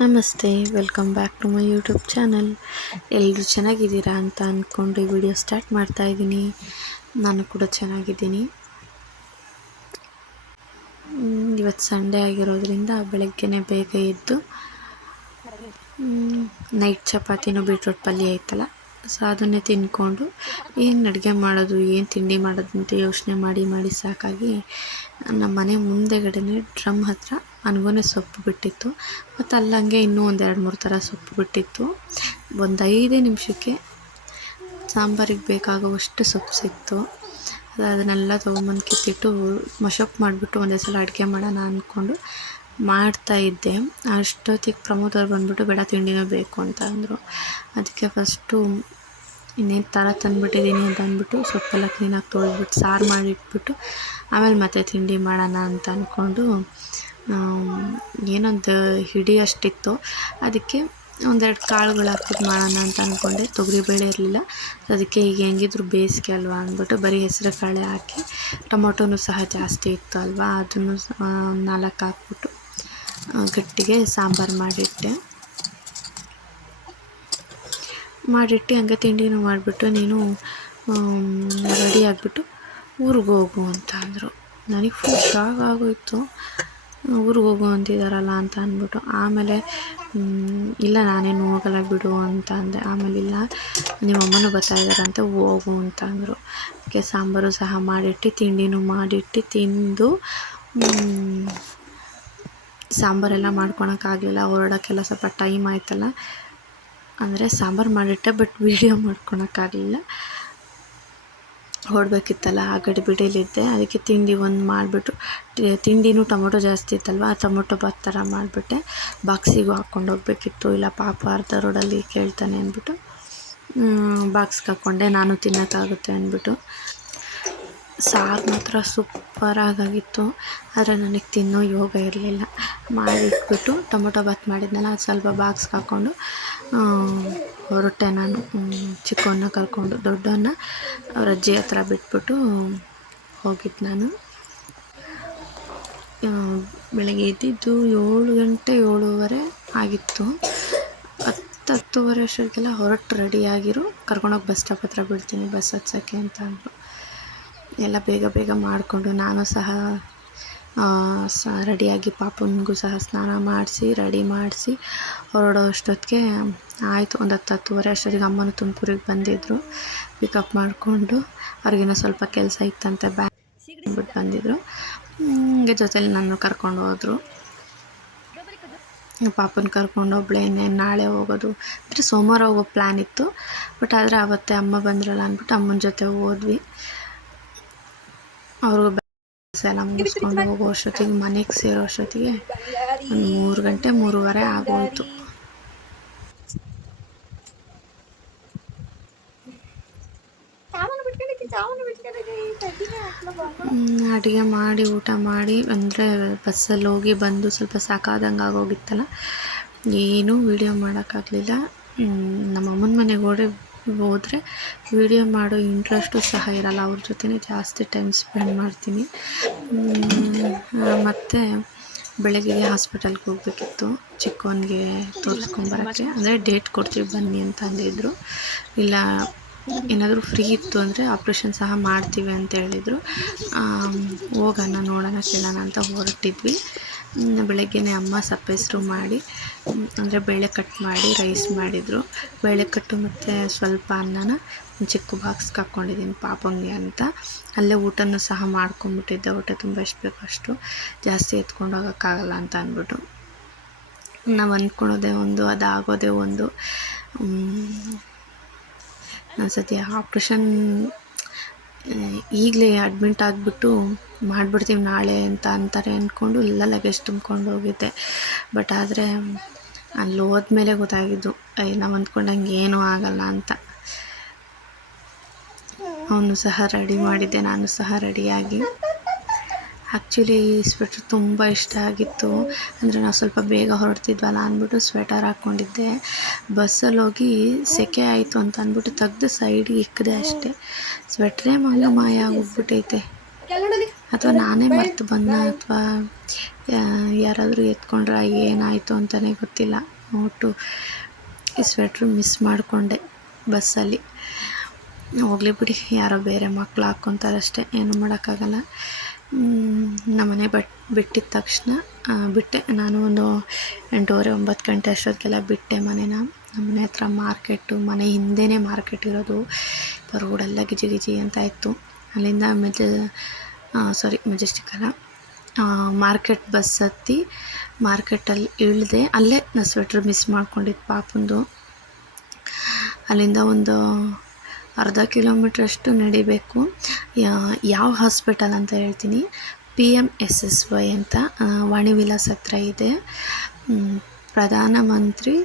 ನಮಸ್ತೆ welcome back to my YouTube channel ಎಲ್ಲರೂ ಚೆನ್ನಾಗಿದ್ದೀರಾ ಅಂತ ಅಂದ್ಕೊಂಡು ಈ ವಿಡಿಯೋ ಸ್ಟಾರ್ಟ್ ಮಾಡ್ತಾ ಇದ್ದೀನಿ. ನಾನು ಕೂಡ ಚೆನ್ನಾಗಿದ್ದೀನಿ. ಇವತ್ತು ಸಂಡೇ ಆಗಿರೋದ್ರಿಂದ ಬೆಳಗ್ಗೆನೇ ಬೇಗ ಎದ್ದು ನೈಟ್ ಚಪಾತಿನೂ ಬೀಟ್ರೂಟ್ ಪಲ್ಯ ಐತಲ್ಲ ಸೊ ಅದನ್ನೇ ತಿಂದ್ಕೊಂಡು ಏನು ಅಡುಗೆ ಮಾಡೋದು, ಏನು ತಿಂಡಿ ಮಾಡೋದು ಅಂತ ಯೋಚನೆ ಮಾಡಿ ಮಾಡಿ ಸಾಕಾಗಿ ನಮ್ಮ ಮನೆ ಮುಂದೆಗಡೆನೇ ಡ್ರಮ್ ಹತ್ರ ಅನ್ಗೋನೆ ಸೊಪ್ಪು ಬಿಟ್ಟಿತ್ತು. ಮತ್ತು ಅಲ್ಲಂಗೆ ಇನ್ನೂ ಒಂದು ಎರಡು ಮೂರು ಥರ ಸೊಪ್ಪು ಬಿಟ್ಟಿತ್ತು. ಒಂದು ಐದೇ ನಿಮಿಷಕ್ಕೆ ಸಾಂಬಾರಿಗೆ ಬೇಕಾಗುವಷ್ಟು ಸೊಪ್ಪು ಸಿಕ್ತು. ಅದು ಅದನ್ನೆಲ್ಲ ತೊಗೊಂಬಂದು ಕಿತ್ತಿಟ್ಟು ಮಶಪ್ ಮಾಡಿಬಿಟ್ಟು ಒಂದೇ ಸಲ ಅಡುಗೆ ಮಾಡೋಣ ಅಂದ್ಕೊಂಡು ಮಾಡ್ತಾ ಇದ್ದೆ. ಅಷ್ಟೊತ್ತಿಗೆ ಪ್ರಮೋದ್ ಅವ್ರು ಬಂದ್ಬಿಟ್ಟು ಬೇಡ, ತಿಂಡಿನೂ ಬೇಕು ಅಂತ ಅಂದರು. ಅದಕ್ಕೆ ಫಸ್ಟು ಇನ್ನೇನು ಥರ ತಂದುಬಿಟ್ಟಿದ್ದೀನಿ ಅಂತ ಅಂದ್ಬಿಟ್ಟು ಸೊಪ್ಪೆಲ್ಲ ಕ್ಲೀನಾಗಿ ತೊಳೆದ್ಬಿಟ್ಟು ಸಾರು ಮಾಡಿಟ್ಬಿಟ್ಟು ಆಮೇಲೆ ಮತ್ತೆ ತಿಂಡಿ ಮಾಡೋಣ ಅಂತ ಅಂದ್ಕೊಂಡು ಏನೊಂದು ಹಿಡಿ ಅಷ್ಟಿತ್ತು. ಅದಕ್ಕೆ ಒಂದೆರಡು ಕಾಳುಗಳು ಹಾಕ್ಬಿಟ್ಟು ಮಾಡೋಣ ಅಂತ ಅಂದ್ಕೊಂಡೆ. ತೊಗರಿಬೇಳೆ ಇರಲಿಲ್ಲ. ಅದಕ್ಕೆ ಈಗ ಹೆಂಗಿದ್ರು ಬೇಸಿಗೆ ಅಲ್ವಾ ಅಂದ್ಬಿಟ್ಟು ಬರೀ ಹೆಸರು ಕಾಳೆ ಹಾಕಿ, ಟೊಮೊಟೊನೂ ಸಹ ಜಾಸ್ತಿ ಇತ್ತು ಅಲ್ವಾ, ಅದನ್ನು ನಾಲ್ಕು ಹಾಕ್ಬಿಟ್ಟು ಗಟ್ಟಿಗೆ ಸಾಂಬಾರು ಮಾಡಿಟ್ಟೆ. ಮಾಡಿಟ್ಟು ಹಂಗೆ ತಿಂಡಿನೂ ಮಾಡಿಬಿಟ್ಟು ನೀನು ರೆಡಿ ಆಗಿಬಿಟ್ಟು ಊರಿಗೆ ಹೋಗು ಅಂತ ಅಂದರು. ನನಗೆ ಫುಲ್ ಶಾಕ್ ಆಗೋಯಿತು. ಊರಿಗೆ ಹೋಗು ಅಂತಿದ್ದಾರಲ್ಲ ಅಂತ ಅಂದ್ಬಿಟ್ಟು, ಆಮೇಲೆ ಇಲ್ಲ ನಾನೇನು ಹೋಗಲ್ಲ ಬಿಡು ಅಂತ ಅಂದೆ. ಆಮೇಲೆ ಇಲ್ಲ, ನಿಮ್ಮ ಅಮ್ಮನೂ ಬರ್ತಾ ಇದ್ದಾರಂತೆ ಹೋಗು ಅಂತ ಅಂದರು. ಅದಕ್ಕೆ ಸಾಂಬಾರು ಸಹ ಮಾಡಿಟ್ಟು, ತಿಂಡಿನೂ ಮಾಡಿಟ್ಟು ತಿಂದು ಸಾಂಬಾರೆಲ್ಲ ಮಾಡ್ಕೊಳಕ್ಕಾಗಲಿಲ್ಲ ಹೊರಡೋಕ್ಕೆಲ್ಲ ಸ್ವಲ್ಪ ಟೈಮ್ ಆಯ್ತಲ್ಲ. ಅಂದರೆ ಸಾಂಬಾರು ಮಾಡಿಟ್ಟೆ ಬಟ್ ವೀಡಿಯೋ ಮಾಡ್ಕೊಳಕ್ಕಾಗಲಿಲ್ಲ. ಹೊಡಬೇಕಿತ್ತಲ್ಲ, ಆ ಗಡಿ ಬಿಡಿಲಿದ್ದೆ. ಅದಕ್ಕೆ ತಿಂಡಿ ಒಂದು ಮಾಡಿಬಿಟ್ಟು ತಿಂಡಿನೂ ಟೊಮೊಟೊ ಜಾಸ್ತಿ ಇತ್ತಲ್ವ, ಆ ಟೊಮೊಟೊ ಬಾತ್ ಥರ ಮಾಡಿಬಿಟ್ಟೆ. ಬಾಕ್ಸಿಗೂ ಹಾಕ್ಕೊಂಡು ಹೋಗ್ಬೇಕಿತ್ತು. ಇಲ್ಲ ಪಾಪ ಅರ್ಧ ರೋಡಲ್ಲಿ ಕೇಳ್ತಾನೆ ಅಂದ್ಬಿಟ್ಟು ಬಾಕ್ಸ್ಗೆ ಹಾಕ್ಕೊಂಡೆ. ನಾನು ತಿನ್ನೋಕ್ಕಾಗುತ್ತೆ ಅಂದ್ಬಿಟ್ಟು. ಸಾರು ಮಾತ್ರ ಸೂಪರಾಗಿತ್ತು ಆದರೆ ನನಗೆ ತಿನ್ನೋ ಯೋಗ ಇರಲಿಲ್ಲ. ಮಾಡಿಟ್ಬಿಟ್ಟು ಟೊಮೊಟೊ ಬಾತ್ ಮಾಡಿದ್ನಲ್ಲ, ಅದು ಸ್ವಲ್ಪ ಬಾಕ್ಸ್ಗೆ ಹಾಕ್ಕೊಂಡು ಹೊರಟೆ ನಾನು ಚಿಕ್ಕವನ್ನ ಕರ್ಕೊಂಡು ದೊಡ್ಡವನ್ನ ಅವ್ರ ಅಜ್ಜಿ ಹತ್ರ ಬಿಟ್ಬಿಟ್ಟು ಹೋಗಿದ್ದು ನಾನು. ಬೆಳಗ್ಗೆ ಎದ್ದಿದ್ದು ಏಳು ಗಂಟೆ ಏಳುವರೆ ಆಗಿತ್ತು. ಹತ್ತು ಹತ್ತುವರೆ ಅಷ್ಟೊತ್ತಿಗೆಲ್ಲ ಹೊರಟು ರೆಡಿಯಾಗಿರು ಕರ್ಕೊಂಡೋಗಿ ಬಸ್ ಸ್ಟಾಪ್ ಹತ್ರ ಬಿಡ್ತೀನಿ ಬಸ್ ಹತ್ಸೋಕ್ಕೆ ಅಂತ ಅಂದರು. ಎಲ್ಲ ಬೇಗ ಬೇಗ ಮಾಡಿಕೊಂಡು ನಾನು ಸಹ ಸ, ರೆಡಿಯಾಗಿ ಪಾಪನಿಗೂ ಸಹ ಸ್ನಾನ ಮಾಡಿಸಿ, ರೆಡಿ ಮಾಡಿಸಿ ಹೊರಡೋ ಅಷ್ಟೊತ್ತಿಗೆ ಆಯಿತು. ಒಂದು ಹತ್ತು, ಹತ್ತುವರೆ ಅಷ್ಟೊತ್ತಿಗೆ ಅಮ್ಮನ ತುಮಕೂರಿಗೆ ಬಂದಿದ್ದರು ಪಿಕಪ್ ಮಾಡಿಕೊಂಡು ಅವ್ರಿಗೇನೋ ಸ್ವಲ್ಪ ಕೆಲಸ ಇತ್ತಂತೆ, ಬ್ಯಾಗ್ ಬಿಟ್ಟು ಬಂದಿದ್ದರು ಹಂಗೆ ಜೊತೇಲಿ ನಾನು ಕರ್ಕೊಂಡು ಹೋದರು. ಪಾಪನ ಕರ್ಕೊಂಡು ಒಬ್ಬಳೇ ನಾಳೆ ಹೋಗೋದು. ಅಂದರೆ ಸೋಮವಾರ ಹೋಗೋ ಪ್ಲ್ಯಾನ್ ಇತ್ತು. ಬಟ್ ಆದರೆ ಆವತ್ತೇ ಅಮ್ಮ ಬಂದಿರಲ್ಲ ಅಂದ್ಬಿಟ್ಟು ಅಮ್ಮನ ಜೊತೆ ಹೋದ್ವಿ. ಕೆಲಸ ಎಲ್ಲ ಮುಗಿಸ್ಕೊಂಡು ಹೋಗೋ ಅಷ್ಟೊತ್ತಿಗೆ, ಮನೆಗೆ ಸೇರೋ ಅಷ್ಟೊತ್ತಿಗೆ ಒಂದು ಮೂರು ಗಂಟೆ, ಮೂರುವರೆ ಆಗೋಯ್ತು. ಅಡುಗೆ ಮಾಡಿ, ಊಟ ಮಾಡಿ, ಅಂದರೆ ಬಸ್ಸಲ್ಲಿ ಹೋಗಿ ಬಂದು ಸ್ವಲ್ಪ ಸಾಕಾದಂಗೆ ಆಗೋಗಿತ್ತಲ್ಲ, ಏನೂ ವೀಡಿಯೋ ಮಾಡೋಕ್ಕಾಗಲಿಲ್ಲ. ನಮ್ಮ ಅಮ್ಮನ ಮನೆಗೆ ಓಡಿ ಹೋದರೆ ವೀಡಿಯೋ ಮಾಡೋ ಇಂಟ್ರೆಸ್ಟು ಸಹ ಇರಲ್ಲ. ಅವ್ರ ಜೊತೆನೇ ಜಾಸ್ತಿ ಟೈಮ್ ಸ್ಪೆಂಡ್ ಮಾಡ್ತೀನಿ. ಮತ್ತು ಬೆಳಗ್ಗೆ ಹಾಸ್ಪಿಟಲ್ಗೆ ಹೋಗ್ಬೇಕಿತ್ತು. ಚಿಕ್ಕವನಿಗೆ ತೋರಿಸ್ಕೊಂಬರಕ್ಕೆ ಅಂದರೆ ಡೇಟ್ ಕೊಡ್ತೀವಿ ಬನ್ನಿ ಅಂತ ಅಂದಿದ್ರು. ಇಲ್ಲ, ಏನಾದರೂ ಫ್ರೀ ಇತ್ತು ಅಂದರೆ ಆಪ್ರೇಷನ್ ಸಹ ಮಾಡ್ತೀವಿ ಅಂತ ಹೇಳಿದರು. ಹೋಗೋಣ, ನೋಡೋಣ, ಕೇಳೋಣ ಅಂತ ಹೊರಟಿದ್ವಿ. ಬೆಳಗ್ಗೆನೇ ಅಮ್ಮ ಸಪ್ಪೆಸ್ರು ಮಾಡಿ ಅಂದರೆ ಬೇಳೆ ಕಟ್ ಮಾಡಿ ರೈಸ್ ಮಾಡಿದರು. ಬೇಳೆ ಕಟ್ಟು ಮತ್ತು ಸ್ವಲ್ಪ ಅನ್ನನ ಚಿಕ್ಕ ಬಾಕ್ಸ್ಗೆ ಹಾಕ್ಕೊಂಡಿದ್ದೀನಿ ಪಾಪಂಗೆ ಅಂತ. ಅಲ್ಲೇ ಊಟನೂ ಸಹ ಮಾಡ್ಕೊಂಬಿಟ್ಟಿದ್ದೆ ಹೊಟ್ಟೆ ತುಂಬ ಎಷ್ಟು ಬೇಕು ಅಷ್ಟು. ಜಾಸ್ತಿ ಎತ್ಕೊಂಡು ಹೋಗೋಕ್ಕಾಗಲ್ಲ ಅಂತ ಅಂದ್ಬಿಟ್ಟು. ನಾವು ಅಂದ್ಕೊಳೋದೇ ಒಂದು, ಅದಾಗೋದೇ ಒಂದು. ಒಂದು ಸತಿ ಆಪ್ರೇಷನ್ ಈಗಲೇ ಅಡ್ಮಿಂಟ್ ಆಗಿಬಿಟ್ಟು ಮಾಡಿಬಿಡ್ತೀವಿ ನಾಳೆ ಅಂತ ಅಂತಾರೆ ಅಂದ್ಕೊಂಡು ಎಲ್ಲ ಲಗೇಜ್ ತುಂಬ್ಕೊಂಡು ಹೋಗಿದ್ದೆ. ಬಟ್ ಆದರೆ ಅಲ್ಲಿ ಹೋದ್ಮೇಲೆ ಗೊತ್ತಾಗಿದ್ದು ಅಯ್ಯ ನಾವು ಅಂದ್ಕೊಂಡಂಗೆ ಏನೂ ಆಗಲ್ಲ ಅಂತ. ಅವನು ಸಹ ರೆಡಿ ಮಾಡಿದ್ದೆ, ನಾನು ಸಹ ರೆಡಿಯಾಗಿ ಆ್ಯಕ್ಚುಲಿ ಈ ಸ್ವೆಟ್ರ್ ತುಂಬ ಇಷ್ಟ ಆಗಿತ್ತು. ಅಂದರೆ ನಾವು ಸ್ವಲ್ಪ ಬೇಗ ಹೊರಡ್ತಿದ್ವಲ್ಲ ಅಂದ್ಬಿಟ್ಟು ಸ್ವೆಟರ್ ಹಾಕ್ಕೊಂಡಿದ್ದೆ ಬಸ್ಸಲ್ಲಿ ಹೋಗಿ ಸೆಕೆ ಆಯಿತು ಅಂತ ಅಂದ್ಬಿಟ್ಟು ತೆಗ್ದು ಸೈಡಿಗೆ ಇಕ್ಕದೆ ಅಷ್ಟೇ. ಸ್ವೆಟ್ರೇ ಮಂಗ ಮಾಯ ಆಗೋಗ್ಬಿಟ್ಟೈತೆ ಅಥವಾ ನಾನೇ ಮರೆತು ಬಂದ ಅಥವಾ ಯಾರಾದರೂ ಎತ್ಕೊಂಡ್ರೆ ಏನಾಯಿತು ಅಂತಲೇ ಗೊತ್ತಿಲ್ಲ. ಒಟ್ಟು ಈ ಸ್ವೆಟ್ರ್ ಮಿಸ್ ಮಾಡಿಕೊಂಡೆ ಬಸ್ಸಲ್ಲಿ ಹೋಗ್ಲಿ ಬಿಡಿ, ಯಾರೋ ಬೇರೆ ಮಕ್ಕಳು ಹಾಕ್ಕೊತಾರಷ್ಟೇ ಏನು ಮಾಡೋಕ್ಕಾಗಲ್ಲ. ನಮ್ಮನೆ ಬಟ್, ಬಿಟ್ಟಿದ ತಕ್ಷಣ ಬಿಟ್ಟೆ. ನಾನು ಒಂದು ಎಂಟೂವರೆ ಒಂಬತ್ತು ಗಂಟೆ ಅಷ್ಟೊತ್ತಿಗೆಲ್ಲ ಬಿಟ್ಟೆ ಮನೇನ. ನಮ್ಮನೆ ಹತ್ರ ಮಾರ್ಕೆಟು ಮನೆ ಹಿಂದೆಯೇ ಮಾರ್ಕೆಟ್ ಇರೋದು. ರೋಡೆಲ್ಲ ಗಿಜಿ ಗಿಜಿ ಅಂತ ಇತ್ತು. ಅಲ್ಲಿಂದ ಮೆಜ ಸಾರಿ ಮೆಜೆಸ್ಟಿಕ್ ಅಲ್ಲ. ಮಾರ್ಕೆಟ್ ಬಸ್ ಹತ್ತಿ ಮಾರ್ಕೆಟಲ್ಲಿ ಇಳಿದೆ ಅಲ್ಲೇ ನಾನು ಸ್ವೆಟ್ರ್ ಮಿಸ್ ಮಾಡ್ಕೊಂಡಿದ್ದು ಪಾಪಂದು. ಅಲ್ಲಿಂದ ಒಂದು ಅರ್ಧ ಕಿಲೋಮೀಟ್ರಷ್ಟು ನಡಿಬೇಕು. ಯಾವ ಹಾಸ್ಪಿಟಲ್ ಅಂತ ಹೇಳ್ತೀನಿ. P M S S Y ಅಂತ ವಾಣಿ ವಿಲಾಸ್ ಹತ್ರ ಇದೆ. ಪ್ರಧಾನಮಂತ್ರಿ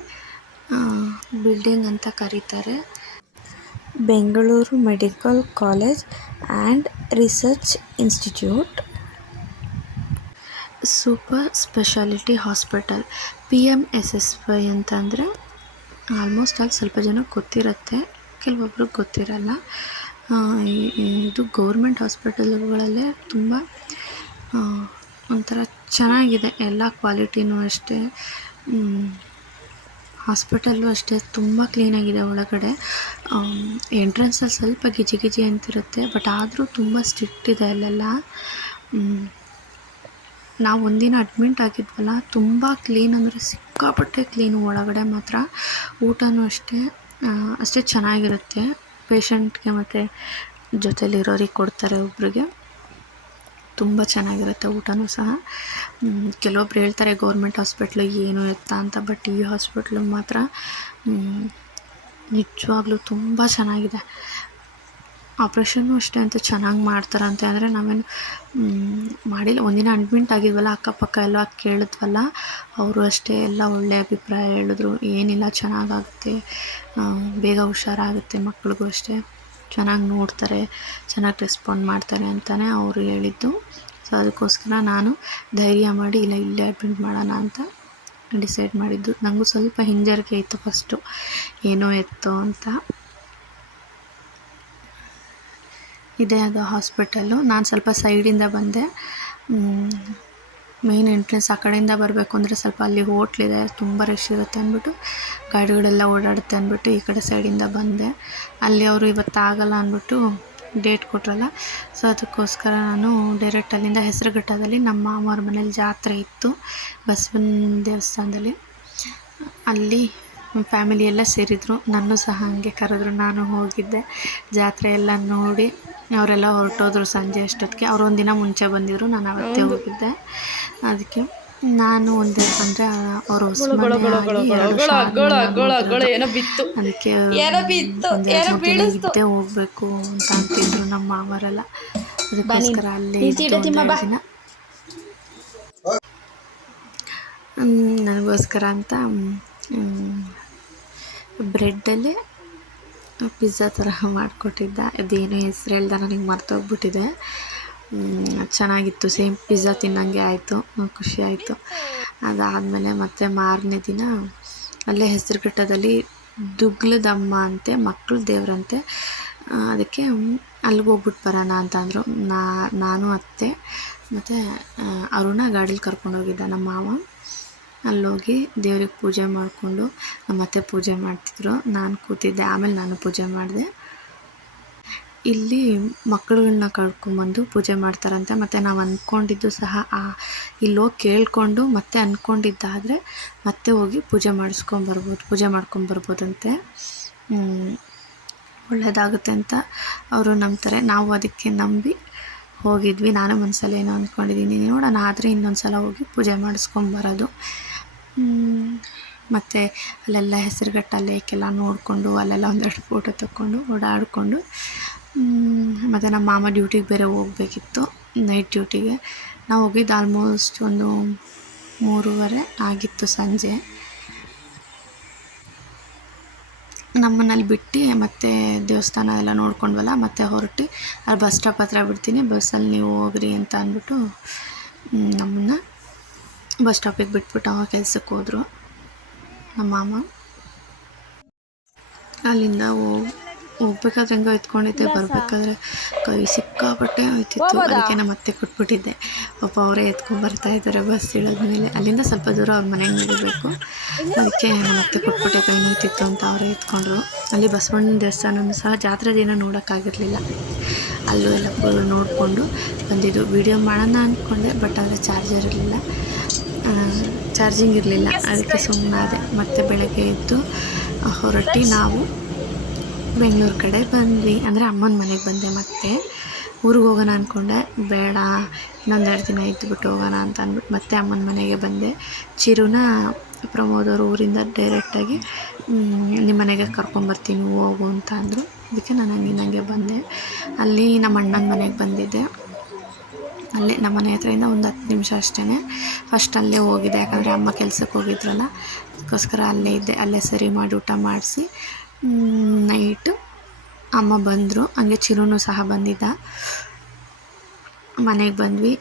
ಬಿಲ್ಡಿಂಗ್ ಅಂತ ಕರೀತಾರೆ. Bengaluru medical college and research institute. Super speciality hospital. P M S S Y ಅಂತಂದರೆ, ಆಲ್ಮೋಸ್ಟ್ ಆಲ್ ಸ್ವಲ್ಪ ಜನಕ್ಕೆ ಗೊತ್ತಿರುತ್ತೆ. ಕೆಲವೊಬ್ರಿಗೆ ಗೊತ್ತಿರಲ್ಲ. ಇದು ಗೌರ್ಮೆಂಟ್ ಹಾಸ್ಪಿಟಲ್ಗಳಲ್ಲೇ ತುಂಬ ಒಂಥರ ಚೆನ್ನಾಗಿದೆ. ಎಲ್ಲ ಕ್ವಾಲಿಟಿನೂ ಅಷ್ಟೇ. ಹಾಸ್ಪಿಟಲ್ಲು ಅಷ್ಟೇ. ತುಂಬ ಕ್ಲೀನಾಗಿದೆ ಒಳಗಡೆ. ಎಂಟ್ರೆನ್ಸಲ್ಲಿ ಸ್ವಲ್ಪ ಗಿಜಿ ಗಿಜಿ ಅಂತಿರುತ್ತೆ, ಬಟ್ ಆದರೂ ತುಂಬ ಸ್ಟ್ರಿಕ್ಟ್ ಇದೆ ಅಲ್ಲೆಲ್ಲ. ನಾವು ಒಂದಿನ ಅಡ್ಮಿಂಟ್ ಆಗಿದ್ವಲ್ಲ, ತುಂಬ ಕ್ಲೀನ್ ಅಂದರೆ ಸಿಕ್ಕಾಪಟ್ಟೆ ಕ್ಲೀನು ಒಳಗಡೆ ಮಾತ್ರ. ಊಟನೂ ಅಷ್ಟೇ ಅಷ್ಟೇ ಚೆನ್ನಾಗಿರುತ್ತೆ. ಪೇಷಂಟ್ಗೆ ಮತ್ತು ಜೊತೆಯಲ್ಲಿರೋರಿಗೆ ಕೊಡ್ತಾರೆ ಒಬ್ರಿಗೆ. ತುಂಬ ಚೆನ್ನಾಗಿರುತ್ತೆ ಊಟನೂ ಸಹ. ಕೆಲವೊಬ್ರು ಹೇಳ್ತಾರೆ ಗೌರ್ಮೆಂಟ್ ಹಾಸ್ಪಿಟ್ಲು ಏನು ಎತ್ತ ಅಂತ, ಬಟ್ ಈ ಹಾಸ್ಪಿಟ್ಲು ಮಾತ್ರ ನಿಜವಾಗ್ಲೂ ತುಂಬ ಚೆನ್ನಾಗಿದೆ. ಆಪ್ರೇಷನ್ನು ಅಷ್ಟೇ ಅಂತ ಚೆನ್ನಾಗಿ ಮಾಡ್ತಾರಂತೆ. ಅಂದರೆ ನಾವೇನು ಮಾಡಿಲ್ಲ. ಒಂದಿನ ಅಡ್ಮಿಂಟ್ ಆಗಿದ್ವಲ್ಲ, ಅಕ್ಕಪಕ್ಕ ಎಲ್ಲ ಕೇಳಿದ್ವಲ್ಲ, ಅವರು ಅಷ್ಟೇ ಎಲ್ಲ ಒಳ್ಳೆಯ ಅಭಿಪ್ರಾಯ ಹೇಳಿದ್ರು. ಏನಿಲ್ಲ, ಚೆನ್ನಾಗಾಗುತ್ತೆ. ಬೇಗ ಹುಷಾರಾಗುತ್ತೆ, ಮಕ್ಳಿಗೂ ಅಷ್ಟೇ. ಚೆನ್ನಾಗಿ ನೋಡ್ತಾರೆ, ಚೆನ್ನಾಗಿ ರೆಸ್ಪಾಂಡ್ ಮಾಡ್ತಾರೆ ಅಂತಲೇ ಅವರು ಹೇಳಿದ್ದು. ಸೊ ಅದಕ್ಕೋಸ್ಕರ ನಾನು ಧೈರ್ಯ ಮಾಡಿ, ಇಲ್ಲ, ಇಲ್ಲೇ ಅಡ್ಮಿಂಟ್ ಮಾಡೋಣ ಅಂತ ಡಿಸೈಡ್ ಮಾಡಿದ್ದು. ನನಗೂ ಸ್ವಲ್ಪ ಹಿಂಜರಿಕೆ ಇತ್ತು ಫಸ್ಟು ಏನೋ ಎತ್ತೋ ಅಂತ. ಇದೆ ಅದು ಹಾಸ್ಪಿಟಲ್ಲು. ನಾನು ಸ್ವಲ್ಪ ಸೈಡಿಂದ ಬಂದೆ. ಮೇಯ್ನ್ ಎಂಟ್ರೆನ್ಸ್ ಆ ಕಡೆಯಿಂದ ಬರಬೇಕು ಅಂದರೆ ಸ್ವಲ್ಪ ಅಲ್ಲಿ ಹೋಟ್ಲಿದೆ ತುಂಬ ರಶ್ ಇರುತ್ತೆ ಅಂದ್ಬಿಟ್ಟು ಗಾಡಿಗಳೆಲ್ಲ ಓಡಾಡುತ್ತೆ ಅಂದ್ಬಿಟ್ಟು ಈ ಕಡೆ ಸೈಡಿಂದ ಬಂದೆ. ಅಲ್ಲಿ ಅವರು ಇವತ್ತು ಆಗೋಲ್ಲ ಅಂದ್ಬಿಟ್ಟು ಡೇಟ್ ಕೊಟ್ರಲ್ಲ. ಸೊ ಅದಕ್ಕೋಸ್ಕರ ನಾನು ಡೈರೆಕ್ಟ್ ಅಲ್ಲಿಂದ ಹೆಸರುಘಟ್ಟದಲ್ಲಿ ನಮ್ಮ ಮಾಮವ್ರ ಮನೇಲಿ ಜಾತ್ರೆ ಇತ್ತು, ಬಸವನ ದೇವಸ್ಥಾನದಲ್ಲಿ. ಅಲ್ಲಿ ಫ್ಯಾಮಿಲಿ ಎಲ್ಲ ಸೇರಿದರು. ನನ್ನೂ ಸಹ ಹಾಗೆ ಕರೆದ್ರು. ನಾನು ಹೋಗಿದ್ದೆ. ಜಾತ್ರೆ ಎಲ್ಲ ನೋಡಿ ಅವರೆಲ್ಲ ಹೊರಟೋದ್ರು ಸಂಜೆ ಅಷ್ಟೊತ್ತಿಗೆ. ಅವ್ರು ಒಂದಿನ ಮುಂಚೆ ಬಂದಿದ್ರು. ನಾನು ಅವತ್ತೇ ಹೋಗಿದ್ದೆ. ಅದಕ್ಕೆ ನಾನು ಒಂದೇ ಅಂದರೆ ಅವರು ಅದಕ್ಕೆ ಇದ್ದೇ ಹೋಗ್ಬೇಕು ಅಂತ ಅಂತಿದ್ರು ನಮ್ಮ ಮಾವರೆಲ್ಲ. ಅದಕ್ಕೋಸ್ಕರ ಅಲ್ಲೇ ದಿನ. ನನಗೋಸ್ಕರ ಅಂತ ಬ್ರೆಡ್ಡಲ್ಲೇ ಪಿಜ್ಜಾ ಥರ ಮಾಡಿಕೊಟ್ಟಿದ್ದ. ಅದೇನು ಹೆಸ್ರು ಹೇಳ್ದೆ ನನಗೆ ಮರ್ತೋಗ್ಬಿಟ್ಟಿದೆ. ಚೆನ್ನಾಗಿತ್ತು. ಸೇಮ್ ಪಿಜ್ಜಾ ತಿನ್ನಂಗೆ ಆಯಿತು. ಖುಷಿ ಆಯಿತು. ಅದಾದಮೇಲೆ ಮತ್ತೆ ಮಾರನೇ ದಿನ ಅಲ್ಲೇ ಹೆಸರುಘಟ್ಟದಲ್ಲಿ ದುಗ್ಲದಮ್ಮ ಅಂತೆ ಮಕ್ಕಳ ದೇವರಂತೆ ಅದಕ್ಕೆ ಅಲ್ಲಿಗೆ ಹೋಗ್ಬಿಟ್ಟು ಬರೋಣ ಅಂತ ಅಂದರು ನಾನು, ಅತ್ತೆ, ಮತ್ತು ಅರುಣ ಗಾಡೀಲಿ ಕರ್ಕೊಂಡೋಗಿದ್ದ ನಮ್ಮ ಮಾವ. ಅಲ್ಲೋಗಿ ದೇವ್ರಿಗೆ ಪೂಜೆ ಮಾಡಿಕೊಂಡು ನಮ್ಮತ್ತೆ ಪೂಜೆ ಮಾಡ್ತಿದ್ರು. ನಾನು ಕೂತಿದ್ದೆ, ಆಮೇಲೆ ನಾನು ಪೂಜೆ ಮಾಡಿದೆ. ಇಲ್ಲಿ ಮಕ್ಕಳುಗಳನ್ನ ಕರ್ಕೊಂಬಂದು ಪೂಜೆ ಮಾಡ್ತಾರಂತೆ. ಮತ್ತು ನಾವು ಅಂದ್ಕೊಂಡಿದ್ದು ಸಹ ಆ ಇಲ್ಲೋಗಿ ಕೇಳಿಕೊಂಡು ಮತ್ತೆ ಅಂದ್ಕೊಂಡಿದ್ದಾದರೆ ಮತ್ತೆ ಹೋಗಿ ಪೂಜೆ ಮಾಡಿಸ್ಕೊಂಬರ್ಬೋದು ಪೂಜೆ ಮಾಡ್ಕೊಂಬರ್ಬೋದಂತೆ ಒಳ್ಳೆಯದಾಗುತ್ತೆ ಅಂತ ಅವರು ನಂಬ್ತಾರೆ. ನಾವು ಅದಕ್ಕೆ ನಂಬಿ ಹೋಗಿದ್ವಿ. ನಾನು ಮನಸ್ಸಲ್ಲಿ ಏನೋ ಅಂದ್ಕೊಂಡಿದ್ದೀನಿ ನೋಡೋಣ, ಆದರೆ ಇನ್ನೊಂದು ಸಲ ಹೋಗಿ ಪೂಜೆ ಮಾಡಿಸ್ಕೊಂಬರೋದು ಮತ್ತು ಅಲ್ಲೆಲ್ಲ ಹೆಸರುಘಟ್ಟ ಲೇಕೆಲ್ಲ ನೋಡಿಕೊಂಡು, ಅಲ್ಲೆಲ್ಲ ಒಂದೆರಡು ಫೋಟೋ ತಕ್ಕೊಂಡು, ಓಡಾಡಿಕೊಂಡು ಮತ್ತು ನಮ್ಮ ಮಾಮ ಡ್ಯೂಟಿಗೆ ಬೇರೆ ಹೋಗ್ಬೇಕಿತ್ತು ನೈಟ್ ಡ್ಯೂಟಿಗೆ ನಾವು ಹೋಗಿದ್ದು ಆಲ್ಮೋಸ್ಟ್ ಒಂದು ಮೂರುವರೆ ಆಗಿತ್ತು ಸಂಜೆ. ನಮ್ಮನ್ನಲ್ಲಿ ಬಿಟ್ಟು ಮತ್ತೆ ದೇವಸ್ಥಾನ ಎಲ್ಲ ನೋಡ್ಕೊಂಡ್ವಲ್ಲ, ಮತ್ತೆ ಹೊರಟು. ಅಲ್ಲಿ ಬಸ್ ಸ್ಟಾಪ್ ಹತ್ರ ಬಿಡ್ತೀನಿ ಬಸ್ಸಲ್ಲಿ ನೀವು ಹೋಗ್ರಿ ಅಂತ ಅಂದ್ಬಿಟ್ಟು ನಮ್ಮನ್ನು ಬಸ್ ಸ್ಟಾಪಿಗೆ ಬಿಟ್ಬಿಟ್ಟು ಅವ ಕೆಲ್ಸಕ್ಕೆ ಹೋದರು. ನಮ್ಮ ಮಾಮ. ಅಲ್ಲಿಂದ ಹೋಗಿ ಹೋಗ್ಬೇಕಾದ್ರೆ ಹೆಂಗೋ ಎತ್ಕೊಂಡಿದ್ದೆ ಬರಬೇಕಾದ್ರೆ ಕೈ ಸಿಕ್ಕಾಪಟ್ಟೆ ಹೋಯ್ತಿತ್ತು. ಅದಕ್ಕೆ ನಮ್ಮ ಮತ್ತೆ ಕೊಟ್ಬಿಟ್ಟಿದ್ದೆ. ಪಾಪ ಅವರೇ ಎತ್ಕೊಂಡು ಬರ್ತಾ ಇದ್ದಾರೆ ಬಸ್ ಇಳಿದ್ಮೇಲೆ. ಅಲ್ಲಿಂದ ಸ್ವಲ್ಪ ದೂರ ಅವ್ರ ಮನೆಗೆ ನಡಿಬೇಕು ಅದಕ್ಕೆ ನಮ್ಮ ಮತ್ತೆ ಕೊಟ್ಬಿಟ್ಟೆ ಕೈ ನೋಯ್ತಿತ್ತು ಅಂತ ಅವರೇ ಎತ್ಕೊಂಡ್ರು. ಅಲ್ಲಿ ಬಸವಣ್ಣನ ದೇವಸ್ಥಾನನೂ ಸಹ ಜಾತ್ರೆ ದಿನ ನೋಡೋಕ್ಕಾಗಿರಲಿಲ್ಲ. ಅಲ್ಲೂ ಎಲ್ಲ ನೋಡಿಕೊಂಡು ಬಂದಿದ್ದು. ವಿಡಿಯೋ ಮಾಡೋಣ ಅಂದ್ಕೊಂಡೆ ಬಟ್ ಆದರೆ ಚಾರ್ಜರ್ ಇರಲಿಲ್ಲ. ಚಾರ್ಜಿಂಗ್ ಇರಲಿಲ್ಲ. ಅದಕ್ಕೆ ಸುಮ್ಮನಾದೆ ಮತ್ತೆ ಬೆಳಗ್ಗೆ ಎದ್ದು ಹೊರಟು ನಾವು. ಬೆಂಗಳೂರು ಕಡೆ ಬಂದ್ವಿ. ಅಂದರೆ ಅಮ್ಮನ ಮನೆಗೆ ಬಂದೆ ಮತ್ತೆ. ಊರಿಗೆ ಹೋಗೋಣ ಅಂದ್ಕೊಂಡೆ ಬೇಡ ಇನ್ನೊಂದೆರಡು ದಿನ ಇದ್ದುಬಿಟ್ಟು ಹೋಗೋಣ ಅಂತ ಅಂದ್ಬಿಟ್ಟು ಮತ್ತೆ ಅಮ್ಮನ ಮನೆಗೆ ಬಂದೆ. ಚಿರುನ ಪ್ರಮೋದ್ ಅವರು ಊರಿಂದ ಡೈರೆಕ್ಟಾಗಿ ನಿಮ್ಮ ಮನೆಗೆ ಕರ್ಕೊಂಬರ್ತೀನಿ ಹೋಗು ಅಂತ ಅಂದರು. ಅದಕ್ಕೆ ನಾನು ಹಂಗೆ ಬಂದೆ. ಅಲ್ಲಿ ನಮ್ಮ ಅಣ್ಣನ ಮನೆಗೆ ಬಂದಿದ್ದೆ. ಅಲ್ಲೇ ನಮ್ಮ ಮನೆ ಹತ್ರದಿಂದ ಒಂದು ಹತ್ತು ನಿಮಿಷ ಅಷ್ಟೇ ಫಸ್ಟ್ ಅಲ್ಲೇ ಹೋಗಿದ್ದೆ ಯಾಕಂದರೆ ಅಮ್ಮ ಕೆಲಸಕ್ಕೆ ಹೋಗಿದ್ರಲ್ಲ. ಅದಕ್ಕೋಸ್ಕರ ಅಲ್ಲೇ ಇದ್ದೆ, ಅಲ್ಲೇ ಸರಿ ಮಾಡಿ ಊಟ ಮಾಡಿಸಿ. ನೈಟು ಅಮ್ಮ ಬಂದರು, ಹಂಗೆ ಚಿರುನು ಸಹ ಬಂದಿದ್ದ. ಮನೆಗೆ ಬಂದ್ವಿ.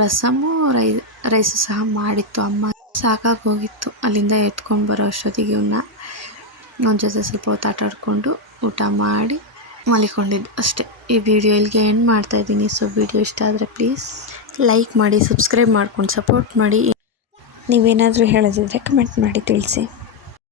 ರಸಮು, ರೈ, ರೈಸು ಸಹ ಮಾಡಿತ್ತು ಅಮ್ಮ. ಸಾಕಾಗಿ ಹೋಗಿತ್ತು, ಅಲ್ಲಿಂದ ಎತ್ಕೊಂಡು ಬರೋ ಅಷ್ಟೊತ್ತಿಗೆ ಇವನ್ನ ಒಂದು ಜೊತೆ ಸ್ವಲ್ಪ ಹೊತ್ತು ಆಟಾಡಿಕೊಂಡು ಊಟ ಮಾಡಿ ಮಲಿಕೊಂಡಿದ್ದು ಅಷ್ಟೇ. ಈ ವಿಡಿಯೋ ಇಲ್ಲಿಗೆ ಎಂಡ್ ಮಾಡ್ತಾಯಿದ್ದೀನಿ ಸೊ ವಿಡಿಯೋ ಇಷ್ಟ ಆದರೆ ಪ್ಲೀಸ್ ಲೈಕ್ ಮಾಡಿ ಸಬ್ಸ್ಕ್ರೈಬ್ ಮಾಡ್ಕೊಂಡು ಸಪೋರ್ಟ್ ಮಾಡಿ. ನೀವೇನಾದರೂ ಹೇಳೋದಿದ್ರೆ ಕಮೆಂಟ್ ಮಾಡಿ ತಿಳಿಸಿ.